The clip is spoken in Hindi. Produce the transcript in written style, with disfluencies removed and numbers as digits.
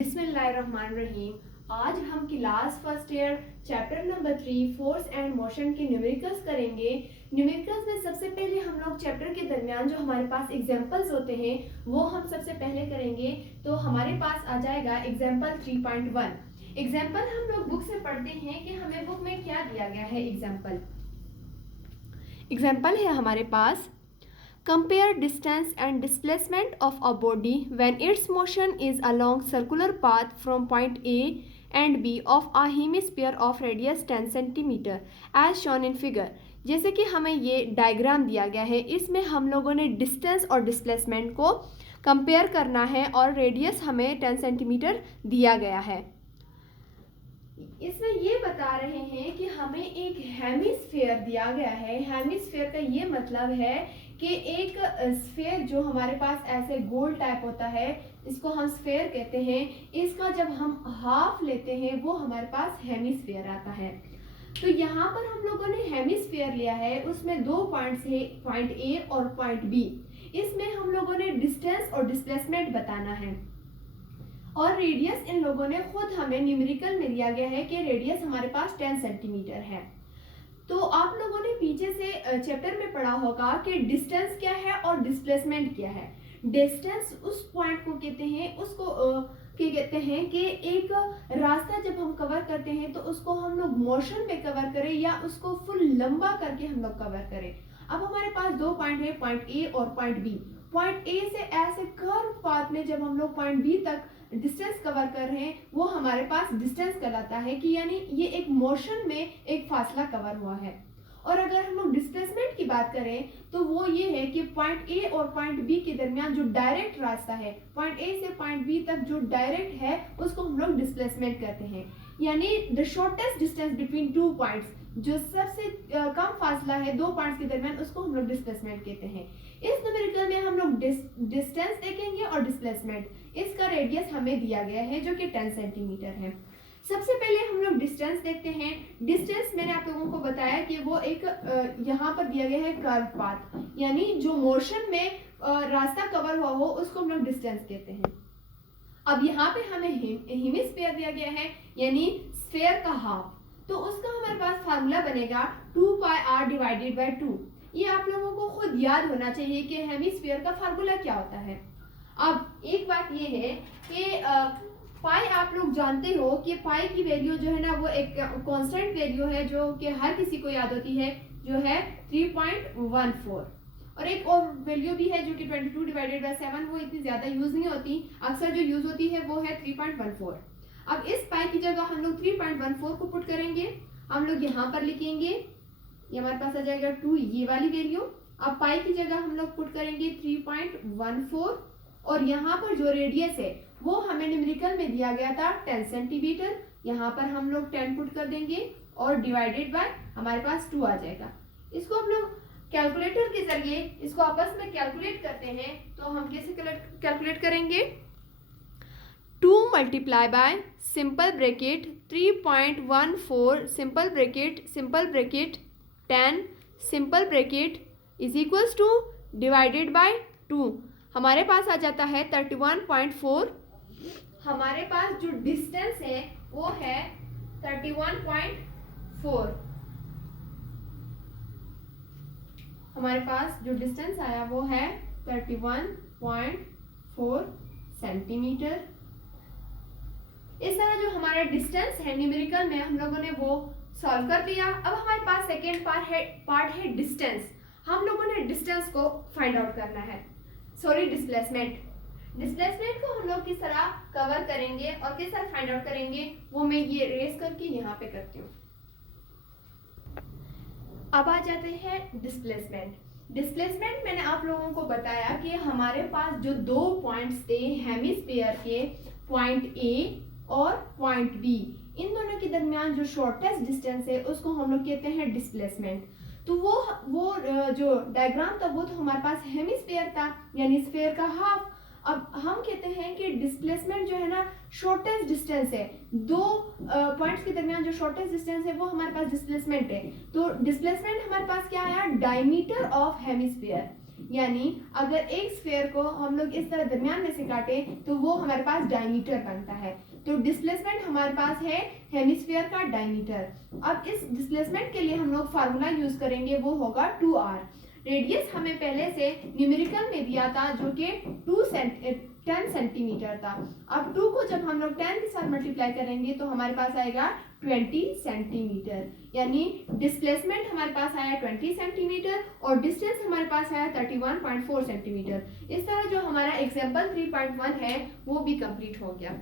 बिस्मिल्लाहिर्रहमानिर्रहीम। आज हम class first year chapter number 3 force and motion के न्यूमेरिकल्स करेंगे। न्यूमेरिकल्स में सबसे पहले हम लोग चैप्टर के दरमियान जो हमारे पास एग्जांपल्स होते हैं वो हम सबसे पहले करेंगे। तो हमारे पास आ जाएगा एग्जांपल 3.1। एग्जांपल हम लोग बुक से पढ़ते हैं कि हमें बुक में क्या दिया गया है। एग्जांपल है हमारे पास, compare distance and displacement of a body when its motion is along circular path from point A and B of a hemisphere of radius 10 cm as shown in figure। जैसे कि हमें ये डायग्राम दिया गया है, इसमें हम लोगों ने डिस्टेंस और डिस्प्लेसमेंट को कंपेयर करना है और रेडियस हमें 10 सेंटीमीटर दिया गया है। इसमें ये बता रहे हैं कि हमें एक हेमिस्फेयर दिया गया है। हेमिस्फेयर का ये मतलब है कि एक स्फेयर जो हमारे पास ऐसे गोल टाइप होता है, इसको हम स्फेयर कहते हैं। इसका जब हम हाफ लेते हैं वो हमारे पास हेमिस्फेयर आता है। तो यहाँ पर हम लोगों ने हेमिस्फेयर लिया है, उसमें दो पॉइंट्स है, पॉइंट ए और पॉइंट बी। इसमें हम लोगों ने डिस्टेंस और डिस्प्लेसमेंट बताना है और रेडियस इन लोगों ने खुद हमें न्यूमेरिकल में दिया गया है कि रेडियस हमारे पास 10 सेंटीमीटर है। तो आप लोगों ने पीछे से चैप्टर में पढ़ा होगा कि डिस्टेंस क्या है और डिस्प्लेसमेंट क्या है। डिस्टेंस उस पॉइंट को कहते हैं, उसको क्या कहते हैं कि एक रास्ता जब हम कवर करते हैं तो उसको हम लोग मोशन में कवर करें या उसको फुल लंबा करके हम लोग कवर करें। अब हमारे पास दो पॉइंट है, पॉइंट ए और पॉइंट बी। पॉइंट ए से ऐसे कर्व पाथ में जब हम लोग पॉइंट बी तक डिस्टेंस कवर कर रहे हैं वो हमारे पास डिस्टेंस कहलाता है कि यानी ये एक मोशन में एक फासला कवर हुआ है। और अगर हम लोग डिस्प्लेसमेंट की बात करें तो वो ये है कि पॉइंट ए और पॉइंट बी के दरमियान जो डायरेक्ट रास्ता है, पॉइंट ए से पॉइंट बी तक जो डायरेक्ट है उसको हम लोग डिस्प्लेसमेंट कहते हैं। यानी the shortest distance between two points, जो सबसे कम फासला है दो पॉइंट्स के दरमियान, उसको हम लोग डिस्प्लेसमेंट कहते हैं। इस न्यूमेरिकल में हम लोग डिस्टेंस देखेंगे और डिस्प्लेसमेंट। इसका रेडियस हमें दिया गया है जो कि 10 सेंटीमीटर है। सबसे पहले हम लोग डिस्टेंस देखते हैं। डिस्टेंस मैंने आप लोगों को बताया कि वो एक यहाँ पर दिया गया है कर्व पाथ, यानी जो मोशन में रास्ता कवर हुआ हो उसको हम लोग डिस्टेंस कहते हैं। अब यहाँ पे हमें हेमिस्फीयर दिया गया है यानी स्फेयर का हाफ, तो उसका हमारे पास फार्मूला बनेगा 2πr डिवाइडेड बाय 2। ये आप लोगों को खुद याद होना चाहिए कि हेमिस्फीयर का फार्मूला क्या होता है। अब एक बात ये है कि पाई आप लोग जानते हो कि पाई की वैल्यू जो है ना वो एक कांस्टेंट वैल्यू है जो कि हर किसी को याद होती है, जो है 3.14। और एक और वैल्यू भी है जो कि 22 डिवाइडेड बाय 7, वो इतनी ज्यादा यूज नहीं होती, अक्सर जो यूज होती है वो है 3.14। अब इस पाई की जगह हम लोग 3.14 को पुट करेंगे, हम लोग यहाँ पर लिखेंगे, ये हमारे पास आ जाएगा 2, ये वाली वैल्यू। अब पाई की जगह हम लोग पुट करेंगे 3.14 और यहाँ पर जो रेडियस है वो हमें न्यूमेरिकल में दिया गया था 10 सेंटीमीटर। यहाँ पर हम लोग 10 पुट कर देंगे और डिवाइडेड बाय हमारे पास 2 आ जाएगा। इसको हम लोग कैलकुलेटर के जरिए इसको आपस में कैलकुलेट करते हैं। तो हम कैसे कैलकुलेट करेंगे? 2 multiply by simple bracket 3.14 simple bracket 10 simple bracket is equals two divided by 2, हमारे पास आ जाता है 31.4। हमारे पास जो डिस्टेंस है वो है 31.4। हमारे पास जो डिस्टेंस आया वो है 31.4 सेंटीमीटर। इस तरह जो हमारा डिस्टेंस है न्यूमेरिकल में हम लोगों ने वो सॉल्व कर लिया। अब हमारे पास सेकेंड पार्ट है डिस्टेंस। हम लोगों ने डिस्टेंस को फाइंड आउट करना है, सॉरी डिस्प्लेसमेंट को हम लोग किस तरह कवर करेंगे और किस तरह फाइंड आउट करेंगे वो मैं ये रेस करके यहाँ पे करती हूँ। अब आ जाते हैं डिस्प्लेसमेंट मैंने आप लोगों को बताया कि हमारे पास जो दो पॉइंट्स थे हेमिस्फीयर के, पॉइंट ए और पॉइंट बी, इन दोनों के दरमियान जो शॉर्टेस्ट डिस्टेंस है उसको हम लोग कहते हैं डिस्प्लेसमेंट। तो वो जो डायग्राम था वो तो हमारे पास हेमिस्फीयर था यानी स्फीयर का हाफ। अब हम कहते हैं कि डिस्प्लेसमेंट जो है ना शॉर्टेस्ट डिस्टेंस है, दो पॉइंट्स के दरमियान जो शॉर्टेस्ट डिस्टेंस है वो हमारे पास डिस्प्लेसमेंट है। तो डिस्प्लेसमेंट हमारे पास क्या आया? Diameter of hemisphere. यानी अगर एक स्फीयर को हम लोग इस तरह दरमियान में से काटें तो वो हमारे पास डायमीटर बनता है। तो डिस्प्लेसमेंट हमारे पास है हेमिस्फीयर का डायमीटर। अब इस डिस्प्लेसमेंट के लिए हम लोग फार्मूला यूज करेंगे, वो होगा 2r। रेडियस हमें पहले से न्यूमेरिकल में दिया था जो कि 10 सेंटीमीटर था। अब 2 को जब हम लोग 10 के साथ मल्टीप्लाई करेंगे तो हमारे पास आएगा 20 सेंटीमीटर। यानी डिस्प्लेसमेंट हमारे पास आया 20 सेंटीमीटर और डिस्टेंस हमारे पास आया 31.4 सेंटीमीटर। इस तरह जो हमारा एग्जाम्पल 3.1 है वो भी कंप्लीट हो गया।